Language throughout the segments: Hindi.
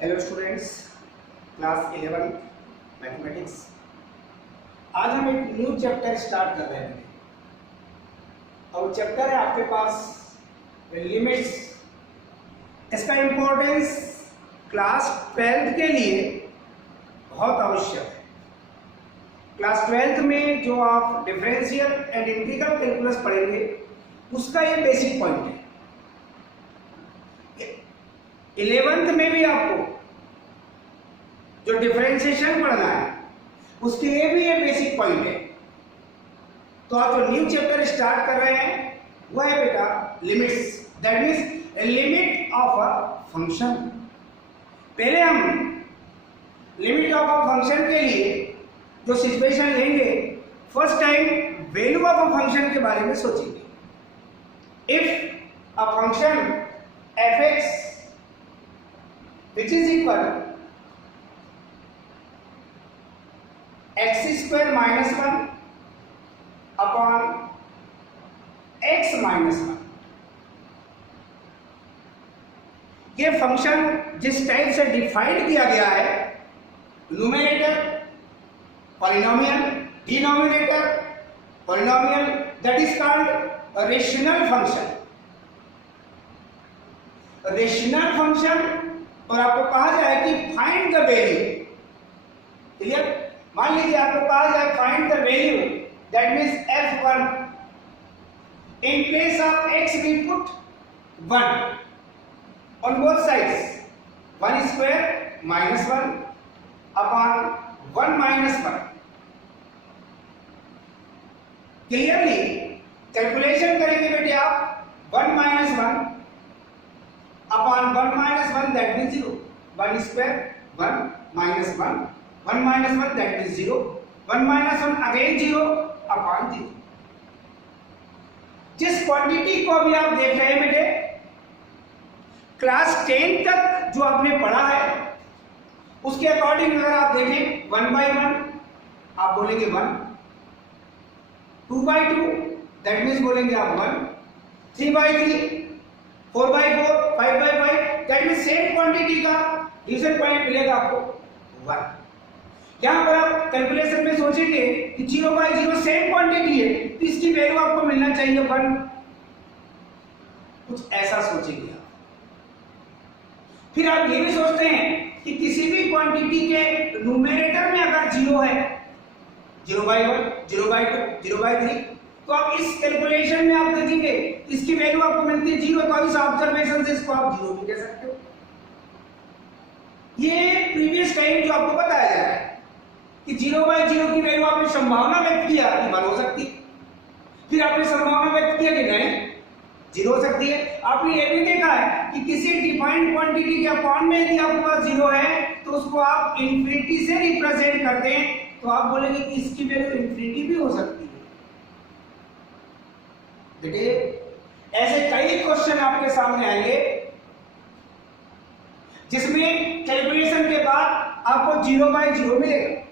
Hello students, class 11 mathematics. आज हम एक न्यू चैप्टर स्टार्ट कर रहे हैं और चैप्टर है आपके पास लिमिट्स। इसका इम्पोर्टेंस क्लास 12th के लिए बहुत आवश्यक है। क्लास 12th में जो आप डिफरेंशियल एंड इंटीग्रल कैलकुलस पढ़ेंगे उसका ये बेसिक पॉइंट है। 11th में भी आपको जो डिफरेंशिएशन पढ़ना है उसके लिए भी ये बेसिक पॉइंट है। तो आप जो न्यू चैप्टर स्टार्ट कर रहे हैं वो है बेटा limits, that means limit of a function. पहले हम लिमिट ऑफ अ फंक्शन के लिए जो सिचुएशन लेंगे, first time value of a function के बारे में सोचेंगे। If a function f(x) which is equal x² minus 1 upon x minus 1, ये फंक्शन जिस टाइप से डिफाइंड किया गया है, numerator polynomial, denominator polynomial, that is called rational function. Rational function और आपको कहा जाए कि फाइंड द वैल्यू, क्लियर? मान लीजिए आपको कहा जाए find the value, that means f1, in place of x we put 1 on both sides, 1² minus 1 upon 1 minus 1। Clearly calculation करेंगे बेटे आप 1 minus 1 upon 1 minus 1, that means 0, 1² 1 minus 1, 1 minus 1, that means 0, 1 minus 1 again 0 upon 0। जिस क्वांटिटी को अभी आप देख रहे हैं बेटे, क्लास 10 तक जो आपने पढ़ा है उसके अकॉर्डिंग अगर आप देखें 1 by 1 आप बोलेंगे 1, 2 by 2 that means बोलेंगे आप 1, 3 by 3, 4 by 4, 5 by 5, that means same quantity का डिवीजन पॉइंट मिलेगा आपको 1। यहां पर आप कैलकुलेशन में सोचेंगे कि 0 by 0 सेम क्वांटिटी है तो इसकी वैल्यू आपको मिलना चाहिए 1, कुछ ऐसा सोचेंगे आप। फिर आप ये भी सोचते हैं कि किसी भी क्वांटिटी के न्यूमरेटर में अगर 0 है, 0 by 1, 0 by 2, 0 by 3, तो आप इस कैलकुलेशन में आप देखेंगे इसकी वैल्यू आपको मिलती है 0, तो इस ऑब्जर्वेशन से इसको आप 0 भी कह सकते हो। ये प्रीवियस टाइम जो आपको बताया जा रहा है कि 0 by 0 की वैल्यू आपने संभावना व्यक्त किया कि 1 हो सकती है, फिर आपने संभावना व्यक्त किया कि नहीं 0 हो सकती है। आपने ये भी देखा है कि किसी डिफाइंड क्वांटिटी के अपॉन में यदि आपके पास 0 है तो उसको आप इंफिनिटी से रिप्रेजेंट करते हैं, तो आप बोलेंगे कि इसकी वैल्यू इंफिनिटी भी हो सकती है। बेटे ऐसे कई क्वेश्चन आपके सामने आएंगे जिसमें कैलकुलेशन के बाद आपको 0 by 0 मिलेगा,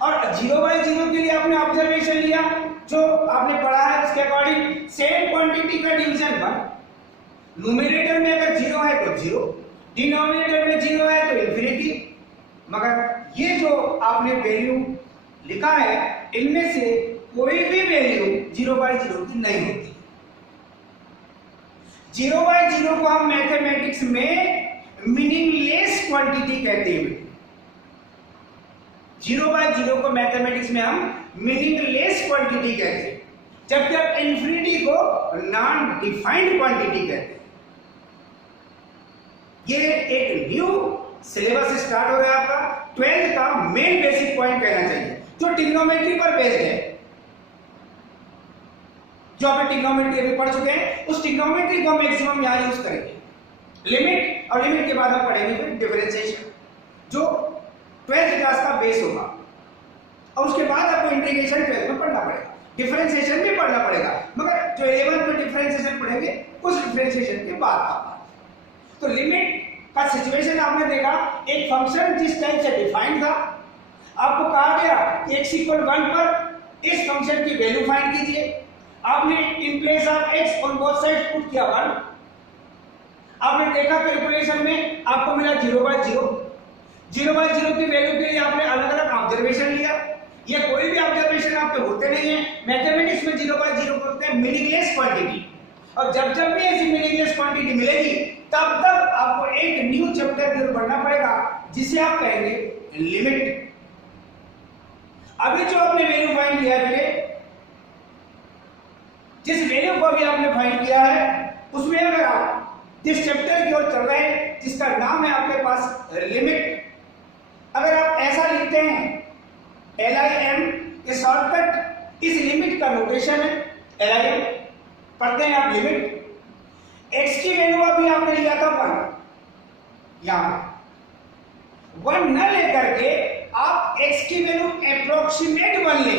और 0 by 0 के लिए आपने ऑब्जर्वेशन लिया, जो आपने पढ़ा है उसके अकॉर्डिंग सेम क्वांटिटी का डिवीजन 1, न्यूमरेटर में अगर 0 है तो 0, डिनोमिनेटर में 0 है तो इंफिनिटी। मगर ये जो आपने वैल्यू लिखा है इनमें से कोई भी वैल्यू 0 by 0 की नहीं होती। 0 by 0 को हम मैथमेटिक्स में मीनिंगलेस क्वांटिटी कहते हैं। 0 by 0 को मैथमेटिक्स में हम मीनिंगलेस क्वांटिटी कहते हैं, जबकि आप इंफिनिटी को नॉन डिफाइंड क्वांटिटी कहते हैं। ये एक न्यू सिलेबस स्टार्ट हो रहा है आपका 12th का मेन बेसिक पॉइंट कहना चाहिए, जो ट्रिग्नोमेट्री पर बेस्ड है। जो आपने ट्रिग्नोमेट्री अभी पढ़ चुके हैं उस ट्रिग्नोमेट्री को मैक्सिमम यहां यूज करेंगे। लिमिट और लिमिट के बाद हम पढ़ेंगे फिर डिफरेंशिएशन, जो 12th क्लास का बेस होगा, और उसके बाद आपको इंटीग्रेशन 12th में पढ़ना पड़ेगा, डिफरेंशिएशन भी पढ़ना पड़ेगा, मगर जो 11th में डिफरेंशिएशन पढ़ेंगे उस डिफरेंशिएशन के बाद का। तो लिमिट का सिचुएशन आपने देखा, एक फंक्शन जिस टाइप से डिफाइंड था, आपको कहा गया कि x = 1 पर इस फंक्शन की वैल्यू फाइंड कीजिए। आपने in place of x on both side put किया 1, आपने देखा कैलकुलेशन में आपको मिला 0/0, 0/0 की वैल्यू के लिए आपने अलग अलग ऑब्जर्वेशन लिया। ये कोई भी ऑब्जर्वेशन आपके होते नहीं है, मैथमेटिक्स में 0/0 बोलते हैं मीनिंगलेस क्वांटिटी। और जब जब भी ऐसी मीनिंगलेस क्वांटिटी मिलेगी तब तब आपको एक न्यू चैप्टर जरूर पढ़ना पड़ेगा जिसे आप कहेंगे लिमिट। अभी जो आपने वैल्यू फाइंड किया है, जिस वैल्यू को भी आपने फाइंड किया है उसमें अगर आप जिस चैप्टर की ओर चल रहे हैं जिसका नाम है आपके पास लिमिट, अगर आप ऐसा लिखते हैं LIM, ये शॉर्टकट इस लिमिट का नोटेशन है। LIM पढ़ते हैं आप लिमिट। x की वैल्यू अभी आपने लिया था 1, यहां 1 न लेकर के आप x की वैल्यू अप्रोक्सीमेट 1 ले,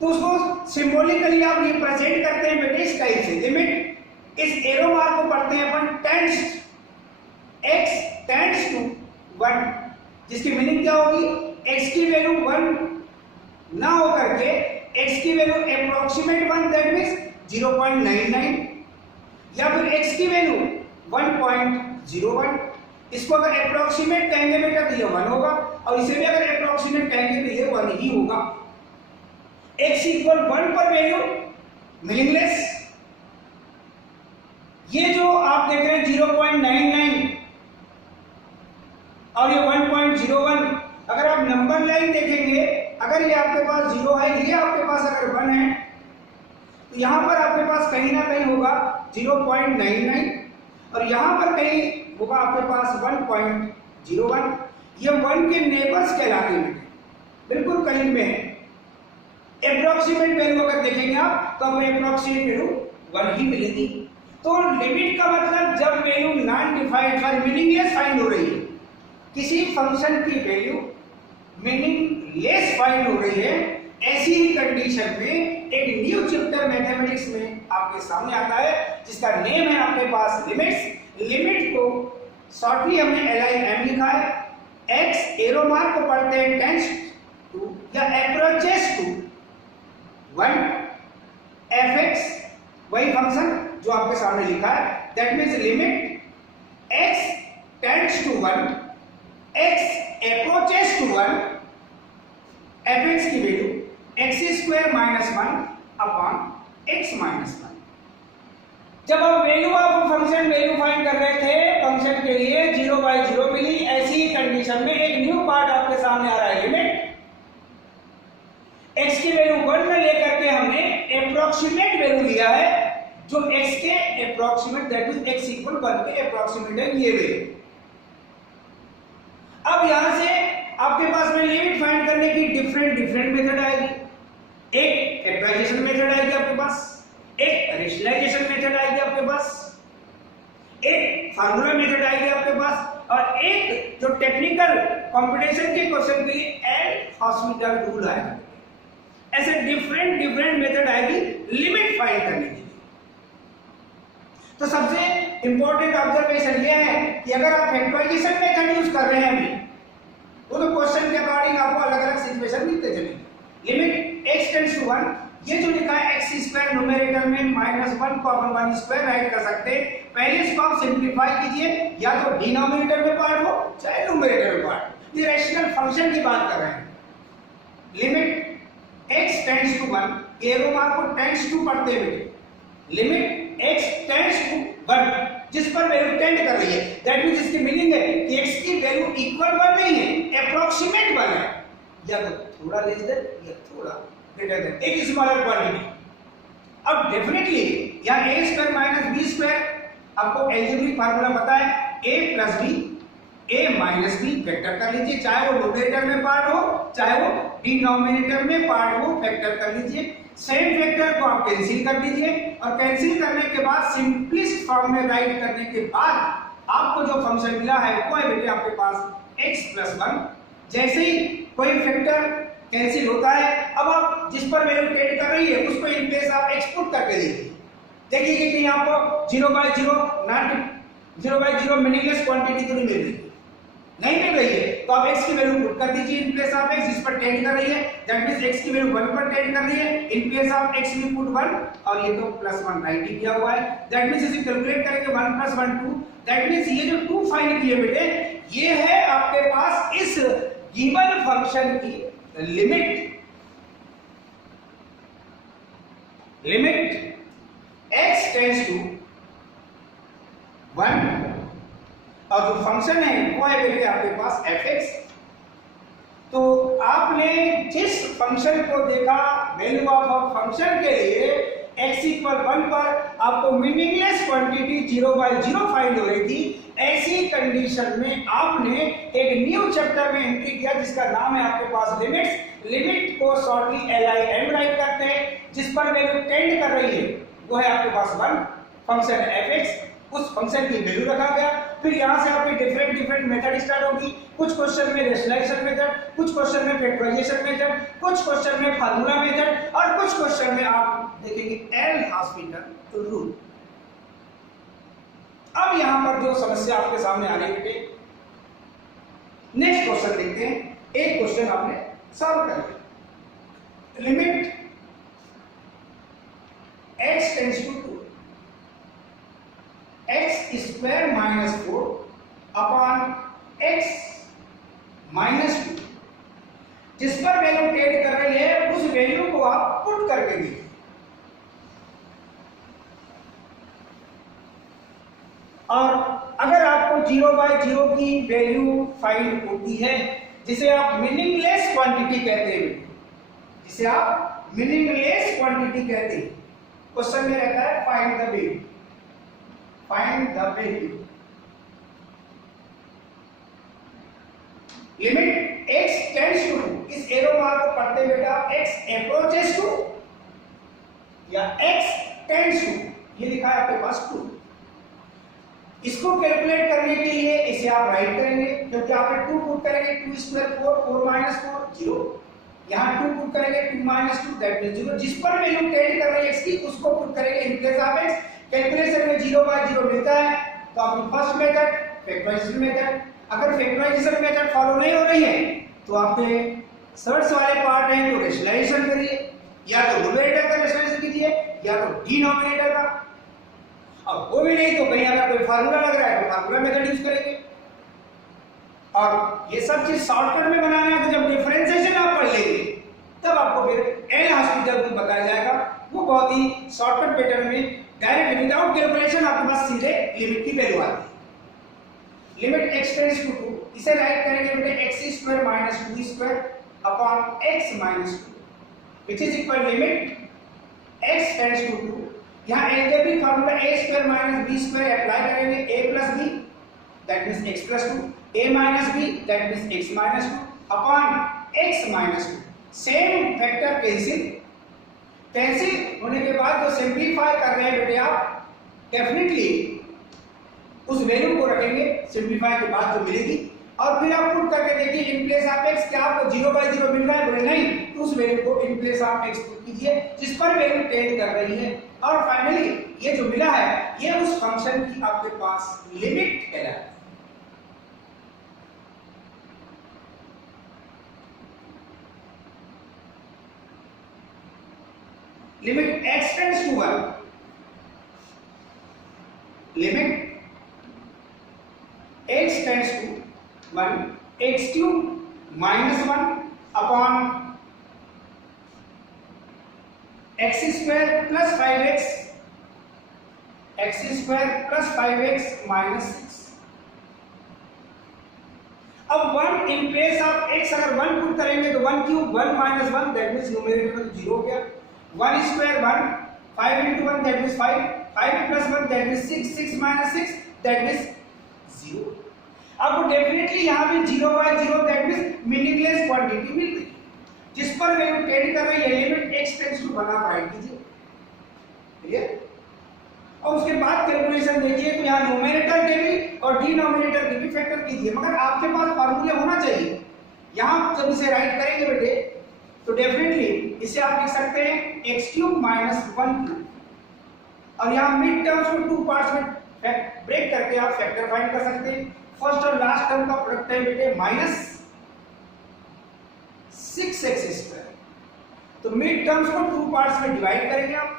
तो उसको सिंबॉलिकली आप रिप्रेजेंट करते हैं बेटे इस टाइप से। लिमिट इस एरो मार्क को पढ़ते हैं अपन टेंड्स, x टेंड्स टू 1, जिसकी मीनिंग क्या होगी, x की वैल्यू 1 ना होकर के x की वैल्यू अप्रोक्सीमेट 1, दैट मींस 0.99, या फिर x की वैल्यू 1.01। इसको अगर अप्रोक्सीमेट कहेंगे बेटा तो ये 1 होगा, और इसे भी अगर अप्रोक्सीमेट कहेंगे तो ये 1 ही होगा। x इक्वल 1 पर वैल्यू मीनिंगलेस। ये जो आप देख रहे हैं 0.99 और ये 1.01, अगर आप नंबर लाइन देखेंगे, अगर ये आपके पास 0 है, ये आपके पास अगर 1 है, तो यहां पर आपके पास कहीं ना कहीं होगा 0.99 और यहां पर कहीं होगा आपके पास 1.01। ये 1 के नेबर्स कहलाते हैं, बिल्कुल करीब में है। अप्रोक्सीमेट वैल्यू अगर देखेंगे आप तो हमें अप्रोक्सीमेट वैल्यू 1 ही मिलेगी। तो लिमिट का मतलब जब वैल्यू नॉन डिफाइंड और मीनिंगलेस फाइंड हो रही है, किसी फंक्शन की वैल्यू मीनिंगलेस फाइंड हो रही है, ऐसी ही कंडीशन में एक न्यू चैप्टर मैथमेटिक्स में आपके सामने आता है जिसका नेम है आपके पास लिमिट्स। लिमिट को शॉर्टली हमने LIM लिखा है। x एरो मार्क को पढ़ते हैं टेंड्स टू या अप्रोचेस टू 1, fx वही फंक्शन जो आपके सामने लिखा है, that means limit x tends to 1, x approaches to 1, fx की वैल्यू x² - 1 अपॉन x - 1। जब हम value of function value find कर रहे थे फंक्शन के लिए 0/0 मिली, ऐसी ही कंडीशन में एक न्यू पार्ट आपके सामने आ रहा है लिमिट। x की वैल्यू 1 में लेकर के हमने अप्रोक्सीमेट वैल्यू लिया है जो x के approximate, that means x equal 1 के अप्रोक्सीमेट है ये वैल्यू। अब यहां से आपके पास में लिमिट फाइंड करने की डिफरेंट मेथड आएगी। एक फैक्टराइजेशन मेथड आएगी आपके पास, एक रेशनलाइजेशन मेथड आएगी आपके पास, एक फार्मूला मेथड आएगी आपके पास, और एक जो टेक्निकल कंप्यूटेशन के क्वेश्चन के लिए एल हॉस्पिटल रूल आएगा। ऐसे डिफरेंट मेथड आएगी लिमिट फाइंड करने के लिए। तो सबसे इंपॉर्टेंट ऑब्जर्वेशन यह है कि अगर आप फैक्टराइजेशन मेथड यूज कर रहे हैं अभी, तो क्वेश्चन के अकॉर्डिंग आपको अलग अलग सिचुएशन मिलते चलेंगे। लिमिट x टेंड्स टू 1, ये जो लिखा है x² न्यूमेरेटर में -1 को अपन 1 स्क्वायर राइट कर सकते हैं। पहले इसको आप सिंपलीफाई कीजिए, या तो डिनोमिनेटर में पार्ट हो चाहे न्यूमेरेटर में पार्ट। ये रैशनल फंक्शन की बात कर रहे हैं। Limit x tends to 1, arrow mark को टेंड्स टू पढ़ते हुए, लिमिट x टेंड्स टू 1 जिस पर वैल्यू टेंड कर रही है, दैट मींस इसकी मीनिंग है कि x की वैल्यू इक्वल 1 नहीं है, अप्रोक्सीमेट 1 है, या तो थोड़ा लेस देन या थोड़ा ग्रेटर देन, एक स्मॉलर क्वांटिटी। अब डेफिनेटली यहां a² - b² आपको अलजेब्रिक फार्मूला पता है, a + b a - b factor कर लीजिए, चाहे वो न्यूमरेटर में पार्ट हो चाहे वो डिनोमिनेटर में पार्ट हो, फैक्टर कर लीजिए। सेम फैक्टर को आप कैंसिल कर दीजिए, और कैंसिल करने के बाद सिंपलेस्ट फॉर्म में राइट करने के बाद आपको जो फंक्शन मिला है वो है बेटे आपके पास x + 1। जैसे ही कोई फैक्टर कैंसिल होता है, अब आप जिस पर वैल्यू टेंड कर रही है उसको इन प्लेस आप एक्सपोर्ट करके देखिए, देखिए कि आपको 0/0 नॉट 0/0 मीनिंगलेस क्वांटिटी तो नहीं मिल रही। नहीं मिल रही है तो आप x की वैल्यू पुट कर दीजिए इन प्लेस ऑफ x, जिस पर टेंड कर रही है, दैट मींस x की वैल्यू 1 पर टेंड कर रही है, इन प्लेस ऑफ x भी पुट 1 और ये तो +1 राइट ही किया हुआ है, दैट मींस इसे कैलकुलेट करेंगे 1 + 1 2, दैट मींस ये जो 2 फाइंड किए बेटे ये है आपके पास इस गिवन फंक्शन की लिमिट x टेंड्स टू 1 और जो फंक्शन है वो है बेटे आपके पास fx। तो आपने जिस फंक्शन को देखा वैल्यू ऑफ फंक्शन के लिए x = 1 पर आपको मीनिंगलेस क्वांटिटी 0/0 फाइंड हो रही थी, ऐसी कंडीशन में आपने एक न्यू चैप्टर में एंट्री किया जिसका नाम है आपके पास लिमिट्स। लिमिट को शॉर्टली LIM राइट करते हैं, जिस पर वैल्यू टेंड कर रही है वो है आपके पास 1 फंक्शन है fx, उस फंक्शन की वैल्यू रखा गया। फिर यहां से आपकी डिफरेंट मेथड स्टार्ट होगी, कुछ क्वेश्चन में रेशनलाइजेशन मेथड, कुछ क्वेश्चन में फैक्टराइजेशन मेथड, कुछ क्वेश्चन में फार्मूला मेथड और कुछ क्वेश्चन में आप देखेंगे एल हॉस्पिटल रूल। अब यहां पर जो समस्या आपके सामने आ रही है, नेक्स्ट क्वेश्चन देखते हैं। एक क्वेश्चन आपने सॉल्व कर लिया, limit x tends to 2 x² - 4 upon x - 2, जिस पर वैल्यू टेंड कर रही है उस वैल्यू को आप पुट करके देखिए। और अगर आपको 0/0 की वैल्यू फाइंड होती है, जिसे आप मीनिंगलेस क्वांटिटी कहते हैं, जिसे आप मीनिंगलेस क्वांटिटी कहते हैं, क्वेश्चन में रहता है find the value, find the value. Limit x tends to 2, इस एरो मार्क को पढ़ते बेटा x अप्रोचेस टू या x टेंड्स टू, ये लिखा है आपके पास 2। इसको कैलकुलेट करने के लिए इसे आप राइट करेंगे, क्योंकि आपने 2 पुट करेंगे 2² 4 4 - 4 0, यहां 2 पुट करेंगे 2 - 2 दैट मींस 0, जिस पर वैल्यू टेंड कर रही है x की उसको पुट करेंगे in place of x। Calculation में 0/0 मिलता है तो आपकी फर्स्ट मेथड फैक्टराइजेशन मेथड। अगर फैक्टराइजेशन मेथड फॉलो नहीं हो रही है तो आपके सर्च वाले पार्ट हैं तो रेशनलाइजेशन करिए, या तो न्यूमरेटर का रेशनलाइजेशन कीजिए या तो डिनोमिनेटर का, और वो भी नहीं तो कहीं अगर कोई फार्मूला लग रहा है तो फार्मूला मेथड यूज करेंगे। और ये सब चीज शॉर्टकट में बनाना है, तो जब डिफरेंशिएशन आप पढ़ लेंगे तब आपको फिर एल हॉस्पिटल को बताया जाएगा, वो बहुत ही शॉर्टकट पैटर्न में डायरेक्ट विदाउट कैलकुलेशन आपके पास सीधे लिमिट की वैल्यू आती है। लिमिट x टेंड्स टू 2, इसे राइट करेंगे बेटे x² - 2² अपॉन x - 2 which is equal limit x tends to 2। यहां algebraic formula a² - b² apply करेंगे, a + b that means x + 2, a - b that means x - 2 upon x - 2। Same factor cancel होने के बाद जो सिंपलीफाई कर रहे हैं बेटे आप डेफिनेटली उस वैल्यू को रखेंगे सिंपलीफाई के बाद जो मिलेगी, और फिर आप पुट करके देखिए इन प्लेस ऑफ x, क्या आपको 0/0 मिल रहा है? बोले नहीं, तो उस वैल्यू को in place of x put कीजिए जिस पर वैल्यू टेंड कर रही है, और फाइनली ये जो मिला है ये उस फंक्शन की आपके पास लिमिट कहलाती है। Limit x tends to 1, limit x tends to 1 x³ - 1 upon x² + 5x, x² + 5x - 6। अब 1 इन प्लेस ऑफ x अगर 1 पुट करेंगे तो 1³ 1 - 1 दैट मींस न्यूमरेटर में 0 हो गया, 1² 1, 5 × 1 that means 5, 5 + 1 that means 6, 6 - 6 that means 0। आपको डेफिनेटली यहां पे 0/0 दैट मींस मीनिंगलेस क्वांटिटी मिल रही है, जिस पर वैल्यू टेंड कर रही है। लिमिट x टेंड्स टू 1 आप राइट कीजिए, क्लियर। और उसके बाद कैलकुलेशन देखिए तो यहां न्यूमरेटर के भी और डिनोमिनेटर के भी फैक्टर कीजिए, मगर आपके पास फार्मूला होना चाहिए। यहां जब इसे राइट करेंगे बेटे तो डेफिनेटली इसे आप लिख सकते हैं x³ - 1³ और यहां मिड टर्म्स को 2 पार्ट्स में ब्रेक करके आप फैक्टर फाइंड कर सकते हैं। फर्स्ट और लास्ट टर्म का प्रोडक्ट है बेटे माइनस 6x²। तो मिड टर्म्स को टू पार्ट्स में डिवाइड करेंगे आप,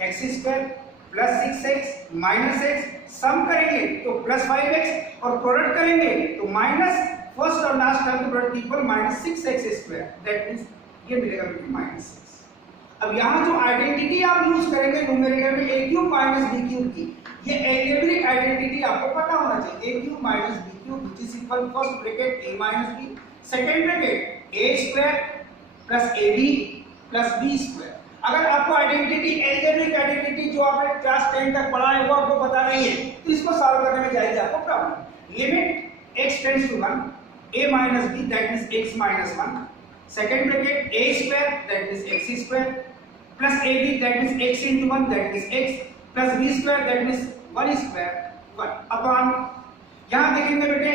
x² plus 6x minus x, सम करेंगे तो प्लस 5x और प्रोडक्ट करेंगे तो माइनस फर्स्ट और लास्ट टर्म का product equal minus 6x²। That means ये मिलेगा बेटे माइनस 6। अब यहां जो आइडेंटिटी आप यूज करेंगे न्यूमेरिकल में a³ माइनस b³ की, ये अलजेब्रिक आइडेंटिटी आपको पता होना चाहिए। a³ minus b³ which is equal first bracket a minus b, second bracket a² plus ab plus b²। अगर आपको आइडेंटिटी अलजेब्रिक आइडेंटिटी जो आपने क्लास 10 तक पढ़ा है वो आपको पता नहीं है तो इसको सॉल्व करने में जाएगी आपको problem. Limit x tends to 1 a minus b that means x minus 1, second bracket a² that means x² plus ab that means x into 1 that means x plus b² that means 1² 1 upon, यहां देखेंगे बेटे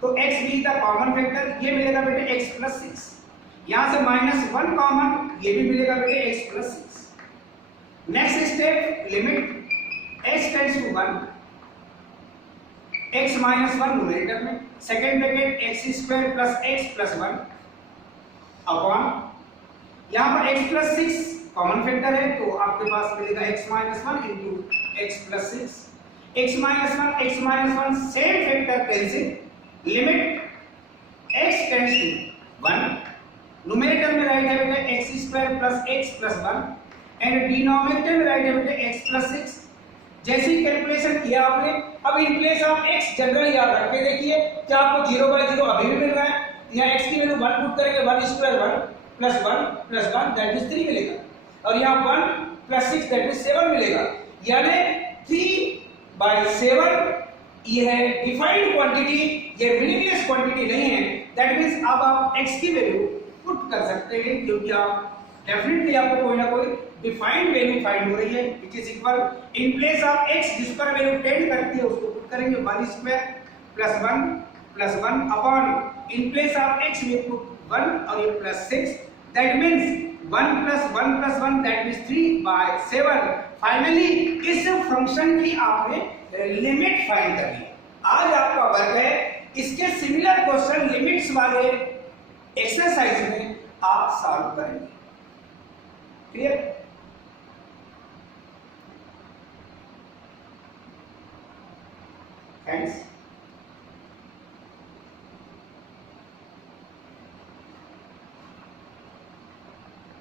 तो x b का कॉमन फैक्टर ये मिलेगा बेटे x प्लस 6, यहां से -1 कॉमन ये भी मिलेगा बेटे x plus 6। Next step limit x tends to 1 x minus 1 numerator में, second bracket x² plus x plus 1 upon, यहां पर x प्लस 6 कॉमन फैक्टर है तो आपके पास मिलेगा x minus 1 into x plus 6, x minus 1 same factor cancel, limit x tends to 1, numerator में राइट है बेटे x² plus x plus 1 and denominator में राइट है बेटे x प्लस 6। जैसी कैलकुलेशन किया आपने, अब in place of x general याद रख के देखिए क्या आपको 0/0 अभी भी मिल रहा है, यहाँ x की वैल्यू 1 पुट करेंगे 1² 1 प्लस 1 दैट मींस 3 मिलेगा और यहाँ 1 प्लस 6 दैट मींस 7 मिलेगा, यानी 3/7 ये है डिफाइंड क्वांटिटी, ये मीनिंगलेस क्वांटिटी नहीं है। दैट मींस अब आप x की वैल्यू पुट कर सकते हैं क्योंकि आप डेफिनेटली आपको कोई ना कोई डिफाइंड वैल्यू फाइंड हो रही है which is equal in place of x जिस पर वैल्यू टेंड करती है उसको पुट करेंगे 1² plus 1 upon in place of x we put 1 और ये plus 6 that means 1 plus 1 that means 3/7। Finally इस फंक्शन की आपने लिमिट फाइंड कर ली। आज आपका वर्क है इसके सिमिलर क्वेश्चन लिमिट्स वाले एक्सरसाइज में आप सॉल्व करेंगे। क्लियर? थैंक्स।